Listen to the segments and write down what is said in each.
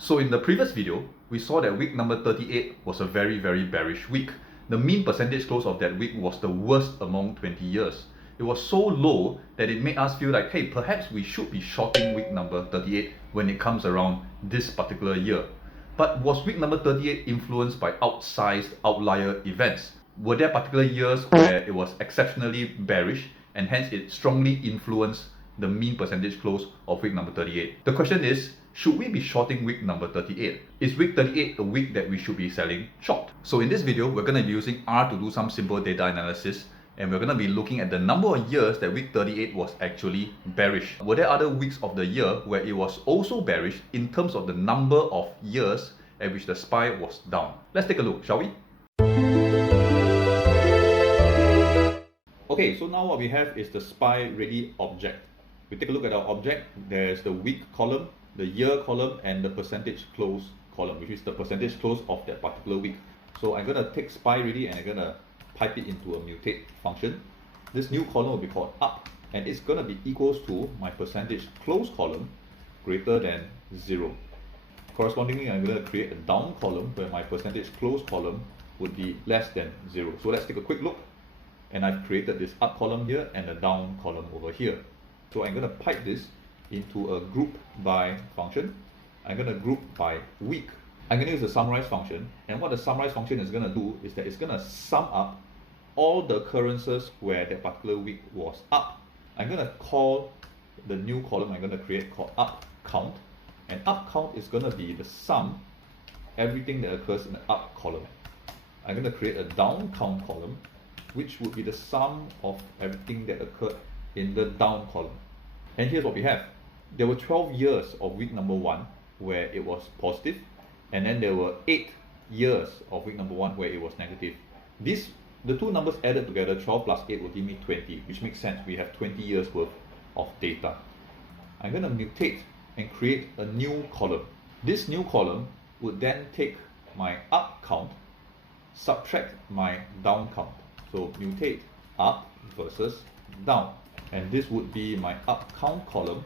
So in the previous video, we saw that week number 38 was a very bearish week. The mean percentage close of that week was the worst among 20 years. It was so low that it made us feel like, hey, perhaps we should be shorting week number 38 when it comes around this particular year. But was week number 38 influenced by outsized outlier events? Were there particular years where it was exceptionally bearish and hence it strongly influenced the mean percentage close of week number 38? The question is, should we be shorting week number 38? Is week 38 a week that we should be selling short? So in this video, we're going to be using R to do some simple data analysis, and we're going to be looking at the number of years that week 38 was actually bearish. Were there other weeks of the year where it was also bearish in terms of the number of years at which the SPY was down? Let's take a look, shall we? Okay, so now what we have is the SPY ready object. We take a look at our object. There's the week column, the year column, and the percentage close column, which is the percentage close of that particular week. So I'm going to take SPY ready and I'm going to pipe it into a mutate function. This new column will be called up, and it's going to be equals to my percentage close column greater than 0. Correspondingly, I'm going to create a down column where my percentage close column would be less than 0. So let's take a quick look. And I've created this up column here and a down column over here. So I'm going to pipe this into a group by function. I'm going to group by week. I'm going to use the summarize function, and what the summarize function is going to do is that it's going to sum up all the occurrences where that particular week was up. I'm going to call the new column I'm going to create called up count, and up count is going to be the sum everything that occurs in the up column. I'm going to create a down count column, which would be the sum of everything that occurred in the down column. And here's what we have. There were 12 years of week number 1 where it was positive, and then there were 8 years of week number 1 where it was negative. The two numbers added together, 12 plus 8, will give me 20, which makes sense. We have 20 years worth of data. I'm going to mutate and create a new column. This new column would then take my up count, subtract my down count. So mutate up versus down, and this would be my up count column,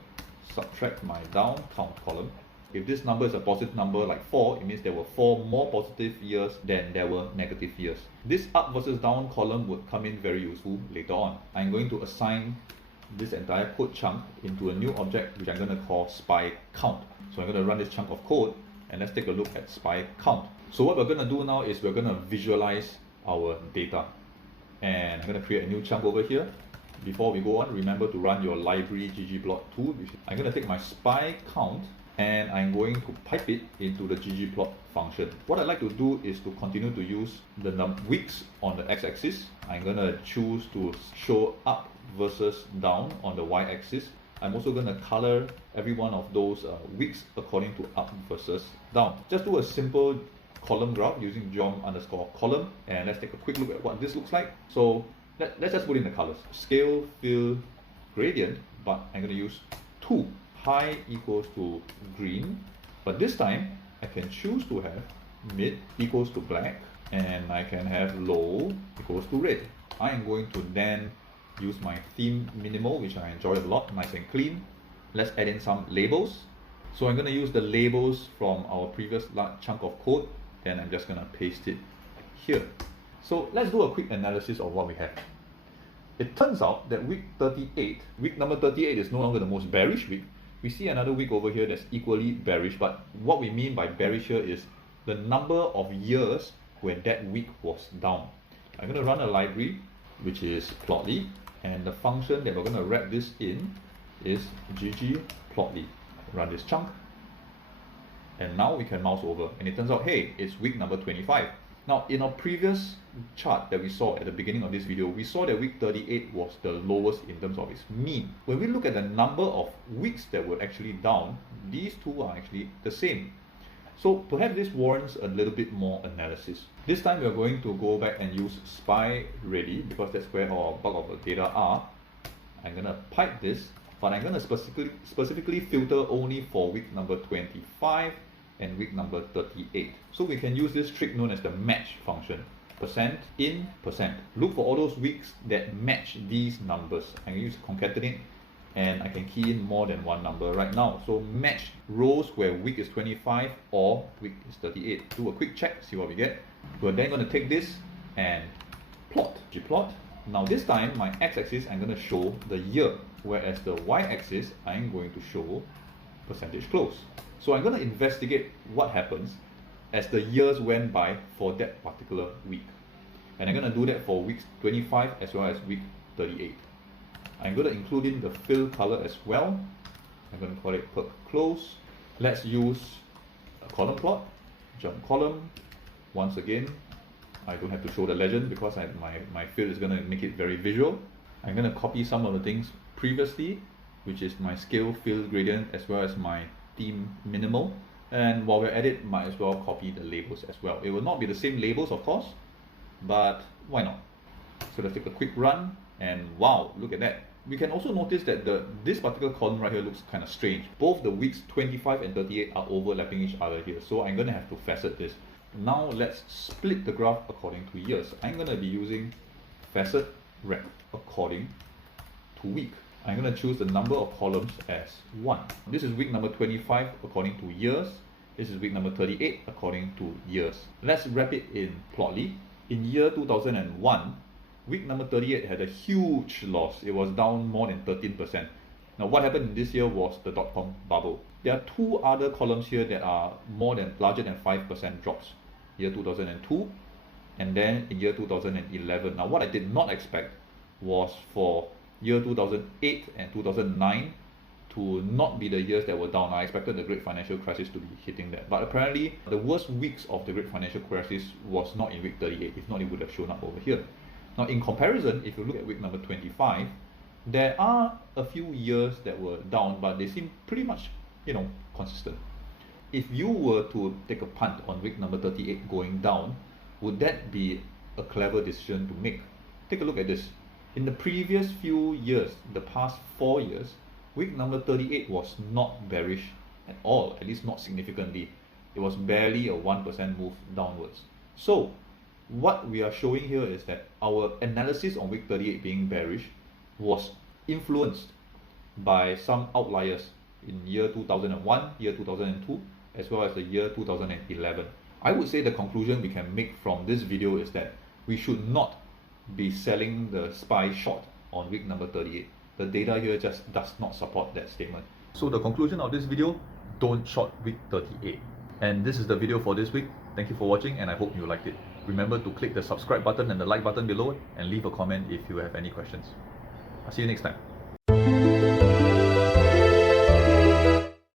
subtract my down count column. If this number is a positive number like 4, it means there were 4 more positive years than there were negative years. This up versus down column would come in very useful later on. I'm going to assign this entire code chunk into a new object which I'm going to call SPY count. So I'm going to run this chunk of code, and let's take a look at SPY count. So what we're going to do now is we're going to visualize our data. And I'm going to create a new chunk over here. Before we go on, remember to run your library ggplot tool. I'm going to take my SPY count and I'm going to pipe it into the ggplot function. What I like to do is to continue to use the weeks on the x-axis. I'm going to choose to show up versus down on the y-axis. I'm also going to color every one of those weeks according to up versus down. Just do a simple column graph using geom_column, and let's take a quick look at what this looks like. So let's just put in the colors. Scale, fill, gradient, but I'm going to use 2. High equals to green, but this time I can choose to have mid equals to black, and I can have low equals to red. I am going to then use my theme minimal, which I enjoy a lot, nice and clean. Let's add in some labels. So I'm going to use the labels from our previous large chunk of code, and I'm just going to paste it here. So let's do a quick analysis of what we have. It turns out that week number 38 is no longer the most bearish week. We see another week over here that's equally bearish, but what we mean by bearish here is the number of years where that week was down. I'm going to run a library, which is Plotly, and the function that we're going to wrap this in is ggplotly. Run this chunk, and now we can mouse over, and it turns out, hey, it's week number 25. Now, in our previous chart that we saw at the beginning of this video, we saw that week 38 was the lowest in terms of its mean. When we look at the number of weeks that were actually down, these two are actually the same. So perhaps this warrants a little bit more analysis. This time we are going to go back and use SPY ready, because that's where our bulk of the data are. I'm going to pipe this, but I'm going to specifically filter only for week number 25 and week number 38. So we can use this trick known as the match function. Percent in percent. Look for all those weeks that match these numbers. I'm going to use concatenate and I can key in more than one number right now. So match rows where week is 25 or week is 38. Do a quick check, see what we get. We're then going to take this and plot. Gplot. Now this time my x-axis I'm going to show the year, whereas the y-axis I'm going to show percentage close. So I'm going to investigate what happens as the years went by for that particular week. And I'm going to do that for weeks 25 as well as week 38. I'm going to include in the fill color as well. I'm going to call it perk close. Let's use a column plot, jump column. Once again, I don't have to show the legend because my fill is going to make it very visual. I'm going to copy some of the things previously, which is my scale fill gradient as well as my theme minimal. And while we're at it, might as well copy the labels as well. It will not be the same labels, of course, but why not? So let's take a quick run, and wow, look at that. We can also notice that this particular column right here looks kind of strange. Both the weeks 25 and 38 are overlapping each other here, so I'm going to have to facet this. Now let's split the graph according to years. I'm going to be using facet rect according to week. I'm going to choose the number of columns as 1. This is week number 25 according to years. This is week number 38 according to years. Let's wrap it in Plotly. In year 2001, week number 38 had a huge loss. It was down more than 13%. Now what happened in this year was the dot-com bubble. There are two other columns here that are larger than 5% drops. Year 2002 and then in year 2011. Now what I did not expect was for year 2008 and 2009 to not be the years that were down. I expected the Great Financial Crisis to be hitting that. But apparently, the worst weeks of the Great Financial Crisis was not in week 38. If not, it would have shown up over here. Now, in comparison, if you look at week number 25, there are a few years that were down, but they seem pretty much, consistent. If you were to take a punt on week number 38 going down, would that be a clever decision to make? Take a look at this. In the previous few years, the past 4 years, week number 38 was not bearish at all, at least not significantly. It was barely a 1% move downwards. So, what we are showing here is that our analysis on week 38 being bearish was influenced by some outliers in year 2001, year 2002, as well as the year 2011. I would say the conclusion we can make from this video is that we should not be selling the SPY short on week number 38. The data here just does not support that statement. So the conclusion of this video, don't short week 38. And this is the video for this week. Thank you for watching and I hope you liked it. Remember to click the subscribe button and the like button below and leave a comment if you have any questions. I'll see you next time.